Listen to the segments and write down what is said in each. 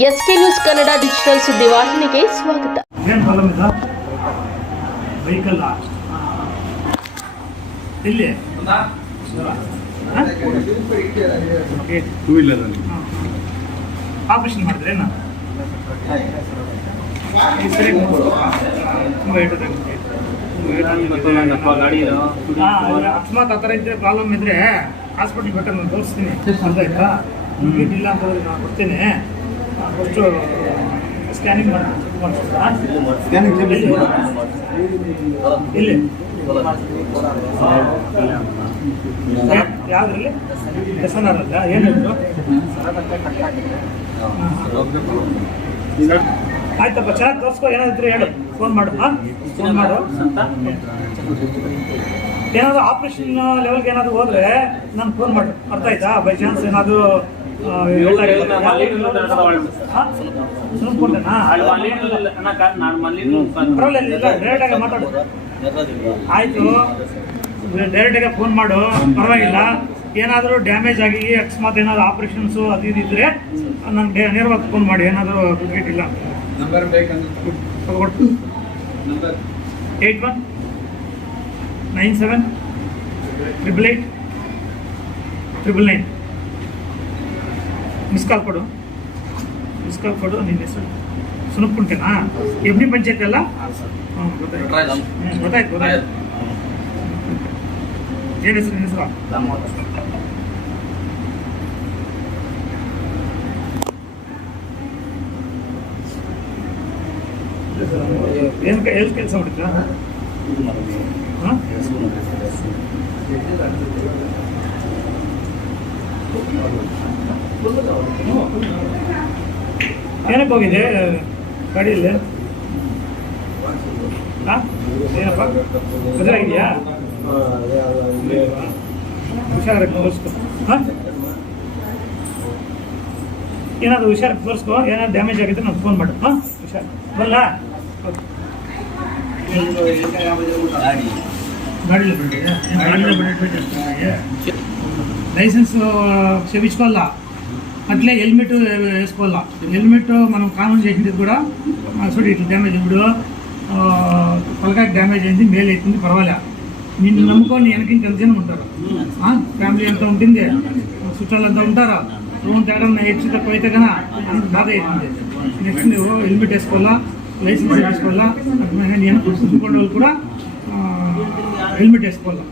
S K news Kannada digital ಸುದ್ದಿವಾಹಿನಿಗೆ ಸ್ವಾಗತ. ಏನು ಪ್ರಾಬ್ಲಮ್ ಇದೆ? ವೆಹಿಕಲ್ ಇಲ್ಲಿ. ಟೂ ವೀಲರ್ ಆಪರೇಷನ್ ಅಕಸ್ಮಾತ್ ಆ ಥರ ಇದ್ರೆ ಪ್ರಾಬ್ಲಮ್ ಇದ್ರೆ ಹಾಸ್ಪಿಟ್ಲ್ ಬೇಕಾದ್ರೆ ನಾನು ತೋರಿಸ್ತೀನಿ. ಅಂತ ಆಯ್ತಾ? ಇಲ್ಲ ಅಂತಂದ್ರೆ ನಾನು ಕೊಡ್ತೀನಿ. ಫಸ್ಟು ಸ್ಕ್ಯಾನಿಂಗ್ ಸ್ಕ್ಯಾನಿಂಗ್ ಇಲ್ಲಿ. ಯಾವ್ದ್ರಲ್ಲಿ? ಎಸ್ ಎನ್ ಆರ್ ಅಲ್ಲ? ಏನಿದ್ರು ಆಯ್ತಪ್ಪ ಚೆನ್ನಾಗಿ ತೋರಿಸ್ಕೊ ಏನಾದ್ರು ಹೇಳು. ಫೋನ್ ಮಾಡು. ಹಾಂ? ಫೋನ್ ಮಾಡು. ಏನಾದ್ರು ಆಪರೇಷನ್ ಲೆವೆಲ್ಗೆ ಏನಾದ್ರು ಹೋದ್ರೆ ನಾನು ಫೋನ್ ಮಾಡು. ಅರ್ಥ ಆಯ್ತಾ? ಬೈ ಚಾನ್ಸ್ ಏನಾದ್ರು ಡೈರೆಕ್ಟಾಗಿ ಮಾತಾಡು ಆಯಿತು ಡೈರೆಕ್ಟಾಗಿ ಫೋನ್ ಮಾಡು. ಪರವಾಗಿಲ್ಲ. ಏನಾದರೂ ಡ್ಯಾಮೇಜ್ ಆಗಿ ಅಕಸ್ಮಾತ್ ಏನಾದರೂ ಆಪ್ರೇಷನ್ಸು ಅದು ಇದು ಇದ್ದರೆ ನನಗೆ ನೇರವಾಗಿ ಫೋನ್ ಮಾಡಿ. ಏನಾದರೂ ಟಿಕೆಟ್ ಇಲ್ಲ. Eight one nine seven triple eight triple nine miss call ಕೊಡು ಮಿಸ್ ಕಾಲ್ ಕೊಡು ನಿನ್ನ ಹೆಸರು ಸುನಪ್ಪುಂಟೆನಾ ಎಬ್ನಿ ಪಂಚಾಯತ್ ಅಲ್ಲ ಹ್ಞೂ ಗೊತ್ತಾಯ್ತು ಹ್ಮ್, ಗೊತ್ತಾಯ್ತು ಗೊತ್ತಾಯ್ತು ಏನು ಹೆಸರು ನಿನ್ನ ಹೆಸರು ಏನು ಎಲ್ಲಿ ಕೆಲಸ ಮಾಡಿದ್ರಾ ಹಾಂ ಏನಕ್ಕೆ ಹೋಗಿದೆ ಇಲ್ಲ ಹಾಂ ಏನಪ್ಪ? ಮದುವೆ ಆಗಿದೆಯಾ? ಹುಷಾರಾಗಿ ತೋರಿಸ್ಕೊ. ಹಾಂ ಏನಾದರೂ ಹುಷಾರಾಗಿ ಏನಾದ್ರು ಡ್ಯಾಮೇಜ್ ಆಗಿದ್ರೆ ನಾನು ಫೋನ್ ಮಾಡು. ಹಾಂ ಹುಷಾರು. ಬರಲ್ಲ ಬಿಡಿ ಲೈಸೆನ್ಸು ಕ್ಷಮಿಸ್ಕೊಲ್ಲ అట్లే హెల్మెట్ వేసుకోవాలా. హెల్మెట్ మనం కామన్ చేసింది కూడా చూడు ఇట్లా డ్యామేజ్ ఇప్పుడు తలకాయకి డ్యామేజ్ అయింది మేలు అవుతుంది పర్వాలే. నిన్ను నమ్ముకొని వెనక ఇంత జనం ఉంటారు. ఫ్యామిలీ ఎంత ఉంటుంది. చుట్టాలు అంతా ఉంటారా? రూమ్ తేడా హెచ్చు తక్కువ అయితే కన్నా అంత బాధ అవుతుంది. నెక్స్ట్ నువ్వు హెల్మెట్ వేసుకోవాలా? లైసెన్స్ వేసుకోవాలా? వెనక వాళ్ళు కూడా హెల్మెట్ వేసుకోవాలా?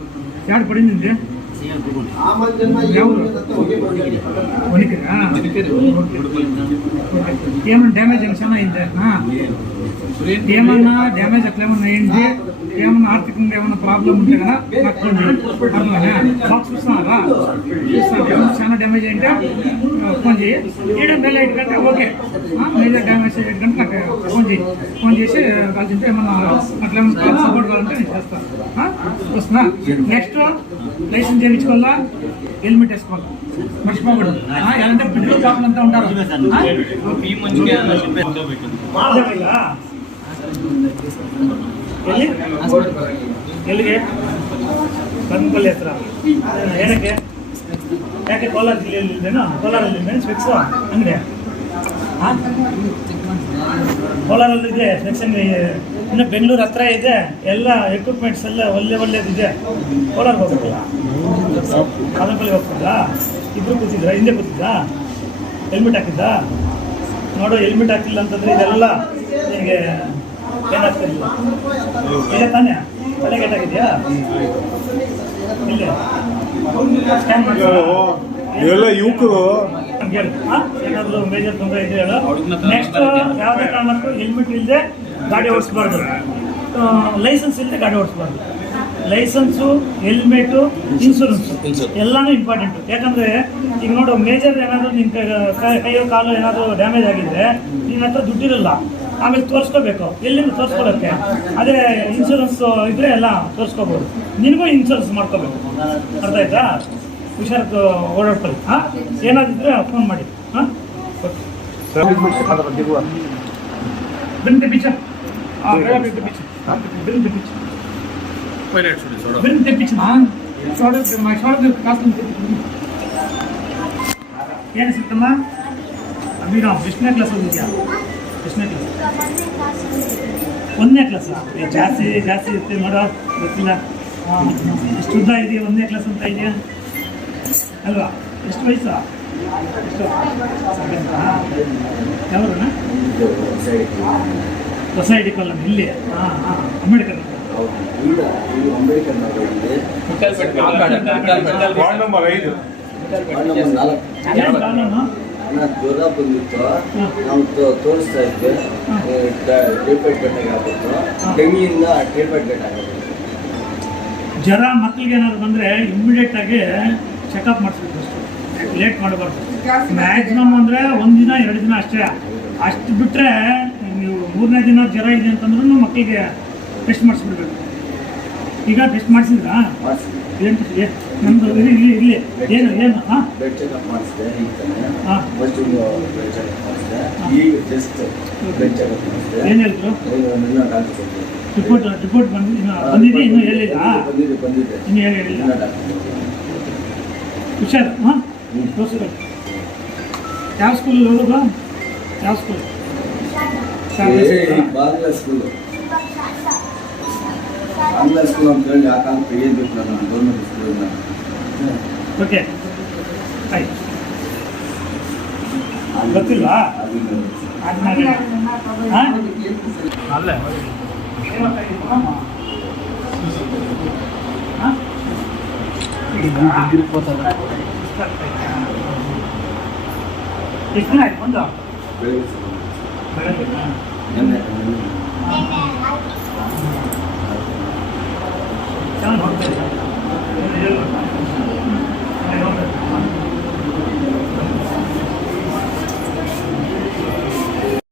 యాడ పడింది ఏమన్నా డ్యామేజ్ ఏమైనా అయిందా? ఏమన్నా డ్యామేజ్ అట్లా ఏమన్నా అయింది? ఏమన్నా ఆర్థికంగా ఏమన్నా ప్రాబ్లం ఉంటే కదా బాక్స్ చూస్తున్నారా? చూస్తాను. చాలా డ్యామేజ్ అయింటే ఫోన్ చేయి. ఈడ మేల్ ఐదు గంట ఓకే. మేజర్ డ్యామేజ్ ఐదు గంట ఫోన్ చేయి. ఫోన్ చేసి కలిసి ఏమన్నా అట్లా ఏమన్నా సపోర్ట్ కావాలంటే నేను చేస్తాను ఆ? వస్తున్నా. నెక్స్ట్ లైసెన్స్ చేయించుకోవాలా హెల్మెట్ వేసుకోవాలి మర్చిపోకూడదు ఆ, ఎలాంటి బిడ్డలు కాపులు అంతా ఉంటారు ఆ? ಅರ್ಥವಾಗಿಲ್ಲ? ಎಲ್ಲಿ ಎಲ್ಲಿಗೆ ಬಂದ್ಪಲ್ಲಿ ಹತ್ರ ಏನಕ್ಕೆ ಯಾಕೆ ಕೋಲಾರ ಜಿಲ್ಲೆಯಲ್ಲಿ ಇದ್ದೇನೋ ಕೋಲಾರಲ್ಲಿ ಸ್ಪೆಕ್ಸ್ ಅಂಗಡಿ ಕೋಲಾರಲ್ಲಿದೆ ಸ್ಪೆಕ್ಸ್ ಅಂಗಡಿ ಇನ್ನು ಬೆಂಗಳೂರು ಹತ್ರ ಇದೆ ಎಲ್ಲ ಎಕ್ವಿಪ್ಮೆಂಟ್ಸ್ ಎಲ್ಲ ಒಳ್ಳೆ ಒಳ್ಳೇದಿದೆ. ಕೋಲಾರ ಹೋಗ್ಬೋದಲ್ಲ ಕಾದಂಬಲ್ಲಿ ಹೋಗ್ತದಾ ಇಬ್ಬರು ಕೂತಿದ್ರಾ? ಹಿಂದೆ ಕೂತಿದ್ರಾ? ಹೆಲ್ಮೆಟ್ ಹಾಕಿದ್ದ ನೋಡು ಹೆಲ್ಮೆಟ್ ಹಾಕಿಲ್ಲ ಅಂತಂದ್ರೆ ಇದೆಲ್ಲ ನಿಮಗೆ ಏನಾಗ್ತಿರಲಿಲ್ಲ ಇದೆ ತಾನೇ? ತಲೆ ಕೆಟ್ಟಾಗಿದೆಯಾ ಇಲ್ಲ. ಸ್ಕ್ಯಾನ್ ಮಾಡಿ ಇವೆಲ್ಲ ಯುವಕರು. ಏನಾದರೂ ಮೇಜರ್ ತೊಂದರೆ ಇದೆ ಹೇಳು? ನೆಕ್ಸ್ಟ್ ಯಾವುದೇ ಕಾರಣಕ್ಕೂ ಹೆಲ್ಮೆಟ್ ಇಲ್ಲದೆ ಗಾಡಿ ಓಡಿಸ್ಬಾರ್ದು. ಲೈಸೆನ್ಸ್ ಇಲ್ಲದೆ ಗಾಡಿ ಓಡಿಸ್ಬಾರ್ದು. ಲೈಸೆನ್ಸು ಹೆಲ್ಮೆಟು ಇನ್ಸೂರೆನ್ಸ್ ಎಲ್ಲಾನು ಇಂಪಾರ್ಟೆಂಟು ಯಾಕಂದರೆ ಈಗ ನೋಡು ಮೇಜರ್ ಏನಾದರೂ ನಿನ್ನ ಕೈಯೋ ಕಾಲು ಏನಾದರೂ ಡ್ಯಾಮೇಜ್ ಆಗಿದ್ರೆ ನಿನ್ನ ಹತ್ರ ದುಡ್ಡಿರಲ್ಲ. ಆಮೇಲೆ ತೋರಿಸ್ಕೋಬೇಕು. ಎಲ್ಲಿಂದ ತೋರಿಸ್ಕೊಳ್ಳೋಕ್ಕೆ ಅದೇ ಇನ್ಶೂರೆನ್ಸ್ ಇದ್ರೆ ಎಲ್ಲ ತೋರಿಸ್ಕೋಬೋದು. ನಿನಗೂ ಇನ್ಶೂರೆನ್ಸ್ ಮಾಡ್ಕೋಬೇಕು. ಅರ್ಥ ಆಯ್ತಾ? ಹುಷಾರು ಓಡಾಡ್ಕೊಳ್ಳಿ. ಹಾಂ? ಏನಾದಿದ್ರೆ ಫೋನ್ ಮಾಡಿ. ಹಾಂ? ಬಿನ್ ತೆಪ್ಪಿಚ್ಚ ಬಿನ್ ತೆಪ್ಪಿಚ್ಚ ಬಿನ್ ತೆಪ್ಪಿಚ್ಚ ಸೋಡ ಕಾಸು ಏನು ಸಿಕ್ತಮ್ಮ ಅಭಿರಾಮ್ ಎಷ್ಟನೇ ಕ್ಲಾಸ್ ಓದಿದ್ಯಾ ಎಷ್ಟನೇ ಕ್ಲಾಸ್ ಒಂದನೇ ಕ್ಲಾಸ್ ಏ, ಜಾಸ್ತಿ ಜಾಸ್ತಿ ಇರ್ತೀವಿ ನೋಡೋ ಗೊತ್ತಿಲ್ಲ. ಹಾಂ ಎಷ್ಟು ಉದ್ದ ಇದೆಯಾ ಒಂದನೇ ಕ್ಲಾಸ್ ಅಂತ ಇದೆಯಾ? ಅಲ್ವಾ? ಎಷ್ಟು ವಯಸ್ಸು? ಎಷ್ಟು? ಯಾವ್ರಣ್ಣ ಹೊಸ ಕಾಲಮ್ ಇಲ್ಲಿ ಅಂಬೇಡ್ಕರ್ ನಂಬರ್ ಜ್ವರ ಬಂದಿತ್ತು ನಾವು ತೋರಿಸ್ತಾ ಇದ್ದೆ ಟ್ರೀಟ್ಮೆಂಟ್ ಆಗ್ಬಿಟ್ಟು ಡೆಂಗಿಯಿಂದ ಟ್ರೀಟ್ಮೆಂಟ್ ಜ್ವರ ಮಕ್ಕಳಿಗೆ ಏನಾದ್ರು ಬಂದರೆ ಇಮಿಡಿಯೇಟ್ ಆಗಿ ಚೆಕಪ್ ಮಾಡಿಸ್ಬೇಕು ಅಷ್ಟು ಲೇಟ್ ಮಾಡಬಾರ್ದು. ಮ್ಯಾಕ್ಸಿಮಮ್ ಅಂದರೆ ಒಂದಿನ ದಿನ ಎರಡು ದಿನ ಅಷ್ಟೇ. ಅಷ್ಟು ಬಿಟ್ಟರೆ ಮೂರನೇ ದಿನ ಜ್ವರ ಇದೆ ಅಂತಂದ್ರೂ ಮಕ್ಕಳಿಗೆ ಟೆಸ್ಟ್ ಮಾಡಿಸ್ಬಿಡ್ಬೇಕು. ಈಗ ಟೆಸ್ಟ್ ಮಾಡಿಸಿದ್ರಾ? ಮಾಡಿಸಿ. ಏನು ನಮ್ಮದು ಇಲ್ಲಿ ಇಲ್ಲಿ ಇಲ್ಲಿ ಏನು ಏನು ಹಾಂ? ಬ್ಲಡ್ ಚೆಕಪ್ ಮಾಡಿಸಿದೆ ಹಾಂ. ಫಸ್ಟ್ ಬ್ಲಡ್ ಚೆಕಪ್ ಮಾಡಿಸಿದೆ. ಈಗ ಜಸ್ಟ್ ಬ್ಲಡ್ ಚೆಕಪ್ ಮಾಡಿಸಿದೆ. ಏನು ಹೇಳಿದ್ರು? ನಿನ್ನ ಡಾಕ್ಟರ್ ಕೊಟ್ಟಿದ್ದೆ. ರಿಪೋರ್ಟ್ ರಿಪೋರ್ಟ್ ಬಂದು ಬಂದಿದೆ ಇನ್ನೂ ಹೇಳಿಲ್ಲ ಬಂದಿದೆ ಬಂದಿದೆ ಇನ್ನೂ ಏನು ಹೇಳಿಲ್ಲ? ಹುಷಾರು ಹಾಂ? ಯಾವ ಸ್ಕೂಲಲ್ಲಿ ಹೋಗೋದು ಯಾವ school Bangla school Bangla school ಅಂತ ಹೇಳಿ ಆ ಕಾಲ ತೆಗೆಯಬೇಕು ನಾನು ಗೌರ್ಮೆಂಟ್ ಸ್ಕೂಲಿಂದ ಓಕೆ ಆಯ್ತು ಗೊತ್ತಿಲ್ವಾ ಆದ್ಮೇಲೆ ಹಾಂ ಅಲ್ಲೇ ಹಾಂ ಎಷ್ಟು ದಿನ ಆಯ್ತು ಬಂದು ಬೆಳಿಗ್ಗೆ Amen.